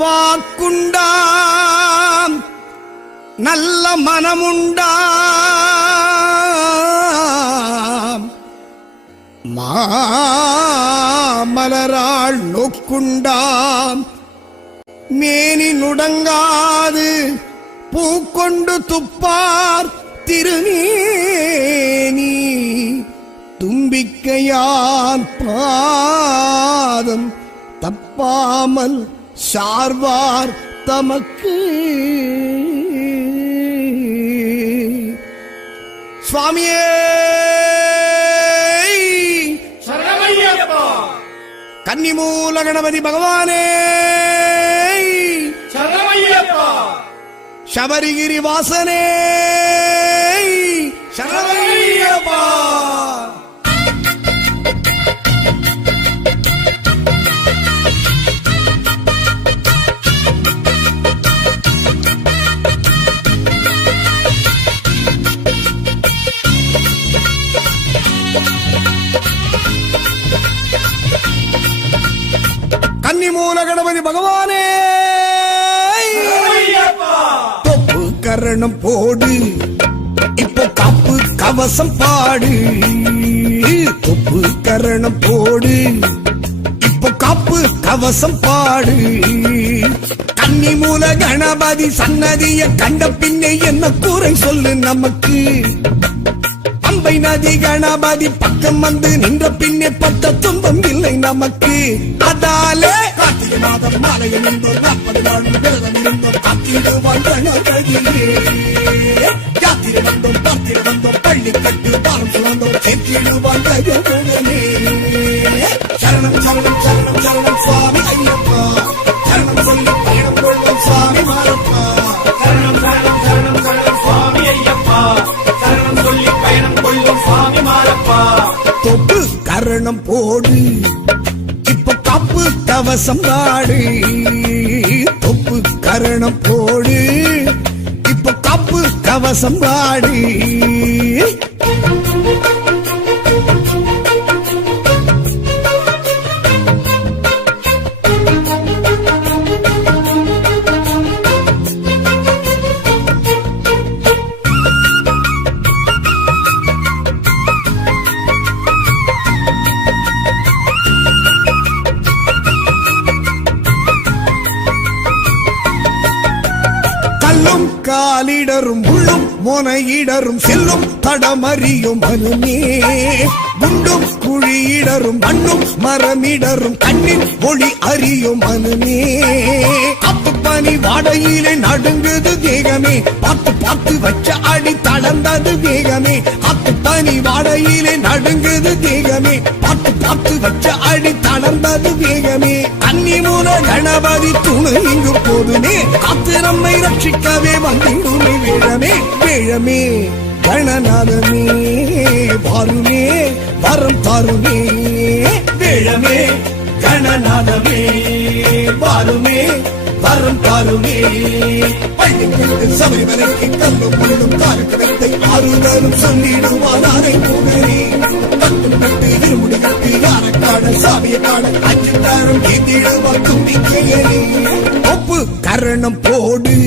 வாக்குண்டாம் நல்ல மனமுண்டாம் மாமலராள் நோக்குண்டாம் மேனி நுடங்காது பூக்கொண்டு துப்பார் திருநேனி தும்பிக்கையான் பாதம் தப்பாமல் சார்வார் தமக்கு. சுவாமியே கன்னிமூல கணபதி பகவானே சபரிகிரி வாசனே சரணமையப்பா. கன்னிமூல கணபதி பகவானே தொப்பு கரணம் போடு இப்போ காப்பு கவசம் பாடு. தொப்பு கரணம் போடு இப்போ காப்பு கவசம் பாடு. கன்னிமூல கணபதி சன்னதிய கண்ட பின்னே என்ன கூரை சொல்லு நமக்கு. பம்பை நதி கணபதி பக்கம் வந்து நின்ற பின்னே பட்ட துன்பம் இல்லை நமக்கு. அதாலே கார்த்திகை மாதம் மாலையில் நின்றோம் 40 நாள் விரதம் இருந்தோம் காத்திடுவான் கணபதியே. யாத்திரை வந்தோம் பார்த்திர வந்தோம் பள்ளி கட்டு பாரம் சுமந்தோம் சேர்த்திடுவான் கணபதியே. சரணம் சரணம் சரணம் சரணம் சுவாமி ஐயப்பா. சரணம் சொல்லி பயணம் கொள்வோம் சுவாமி மாரப்பா. சரணம் சரணம் சரணம் சரணம் சுவாமி ஐயப்பா. சரணம் சொல்லி பயணம் கொள்வோம் சுவாமி மாரப்பா. தொப்பு கரணம் போடு இப்ப காப்பு கவசம் பாடு. தொப்பு கரணம் போடு இப்ப காப்பு கவசம் பாடு. காலிடரும் உள்ளும் மோனையிடரும் செல்லும் தடமறியும் மனுமே. குண்டும் குழியிடரும் மண்ணும் மரமிடரும் கண்ணின் ஒளி அறியும் மனுமே. அப்பு பனி வாடையிலே நடுங்குது தேகமே. பார்த்து பார்த்து வச்ச அடி தளர்ந்தது வேகமே. அப்பு பனி வாடையிலே நடுங்குது தேகமே. பார்த்து பார்த்து வச்ச அடி தளர்ந்தது வேகமே. கன்னிமூல கணபதி துணை இங்கு போதுமே. காத்து நம்மை ரட்சிக்கவே வந்திடுமே வேழமே. வேழமே கணநாதமே வாருமே வரம் தாருமே. வேழமே கணநாதமே வாருமே வரம் தாருமே. பள்ளிக்கு சபரிமலைக்கு கல்லும் முள்ளும் காருக்கு வெத்தை ஆறுதலும் சொல்லிடுவான் அதை புகழே. கட்டும் கட்டு இருமுடி கட்டு யாரக்காட சாமிய காட அஞ்சு தாரம் ஏந்திடுவான் தும்பிக்கையரே. ஒப்பு கரணம் போடு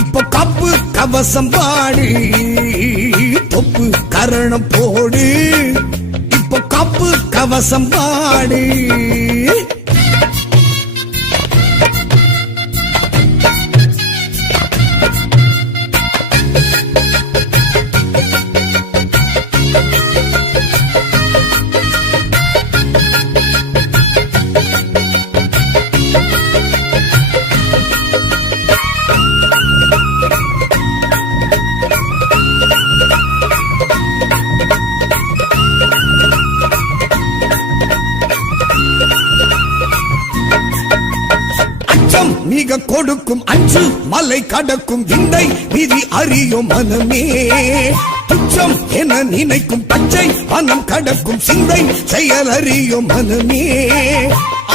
இப்ப காப்பு கவசம் பாடு. தொப்பு கரணம் போடு இப்ப காப்பு கவசம் பாடு. மிக கொடுக்கும் அஞ்சு மலை கடக்கும் விந்தை விதி அறியும் மனமே. துச்சம் என நினைக்கும் பச்சை மனம் கடக்கும் சிந்தை செயல் அறியும் மனமே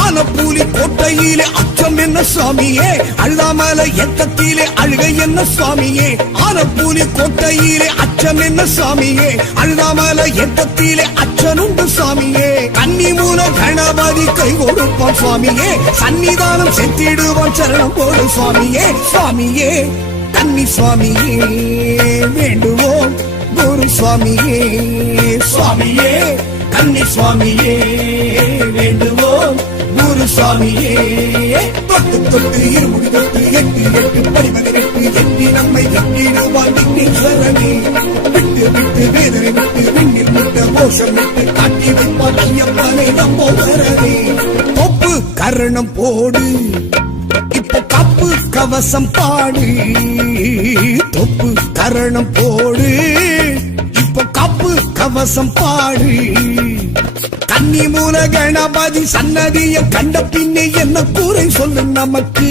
ஆனப்பூலி கோட்டையிலே அச்சம் என்ன சுவாமியே அழுதாமலை எத்தத்திலே அழுகை என்ன சுவாமியே ஆனப்பூலி கோட்டையிலே அச்சம் என்ன சுவாமியே அழுதாமலை எத்தத்திலே அச்சனுண்டு சுவாமியே கன்னி மூல கணபதி கை கொடுப்பான் சுவாமியே சன்னிதானம் செத்திடுவான் சரணம் போடு சுவாமியே சுவாமியே கன்னி சுவாமியே வேண்டுவோம் குரு சுவாமியே சுவாமியே கன்னி சுவாமியே வேண்டுவோம் குரு சுவாமியே தொட்டு தொட்டு இருமுடி தொட்டு எட்டு எட்டு படிமதி எட்டு எட்டி நம்மை எட்டிடுவான் விக்னேஸ்வரனே விட்டு விட்டு வேதனை விட்டு விண்ணில் விட்டு கோஷம் விட்டு காட்டி வைப்பான் ஐயப்பனை நம்போதரனே தொப்பு கரணம் போடு இப்ப கப்பு கவசம் பாடு தொப்பு கரணம் போடு இப்ப கப்பு கவசம் பாடு கன்னி மூல கணபதி சன்னதிய கண்ட பின்னே என்ன கூரை சொல்லு நமக்கு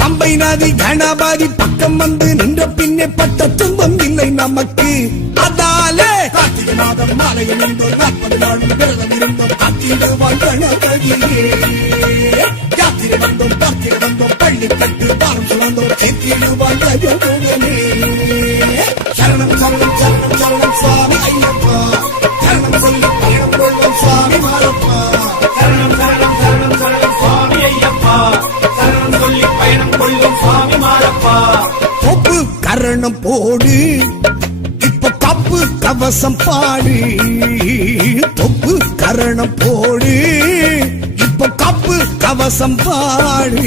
பம்பை நதி கணபதி பக்கம் வந்து நின்ற பின்னே பட்ட துன்பம் இல்லை நமக்கு அதாலே கார்த்திகை மாதம் மாலையில் இருந்தோம் 40 நாளும் விரதம் இருந்தோம் காத்திடுவான் கணபதியே யாத்திரை வந்தோம் பார்த்திரை வந்தோம் பள்ளி கட்டு பாரம் சுமந்தோம் சேர்த்திடுவான் கஜமுகனே சரணம் சரணம் சரணம் சரணம் சுவாமி ஐயப்பா சரணம் சொல்லி பயணம் கொள்வோம் சுவாமி மாரப்பா சரணம் சரணம் சரணம் சரணம் சுவாமி ஐயப்பா சரணம் சொல்லி பயணம் கொள்ளும் சுவாமி மாரப்பா தொப்பு கரணம் போடு இப்ப கப்பு கவசம் பாடு தொப்பு கரணம் போடு இப்ப கப்பு கவசம் பாடு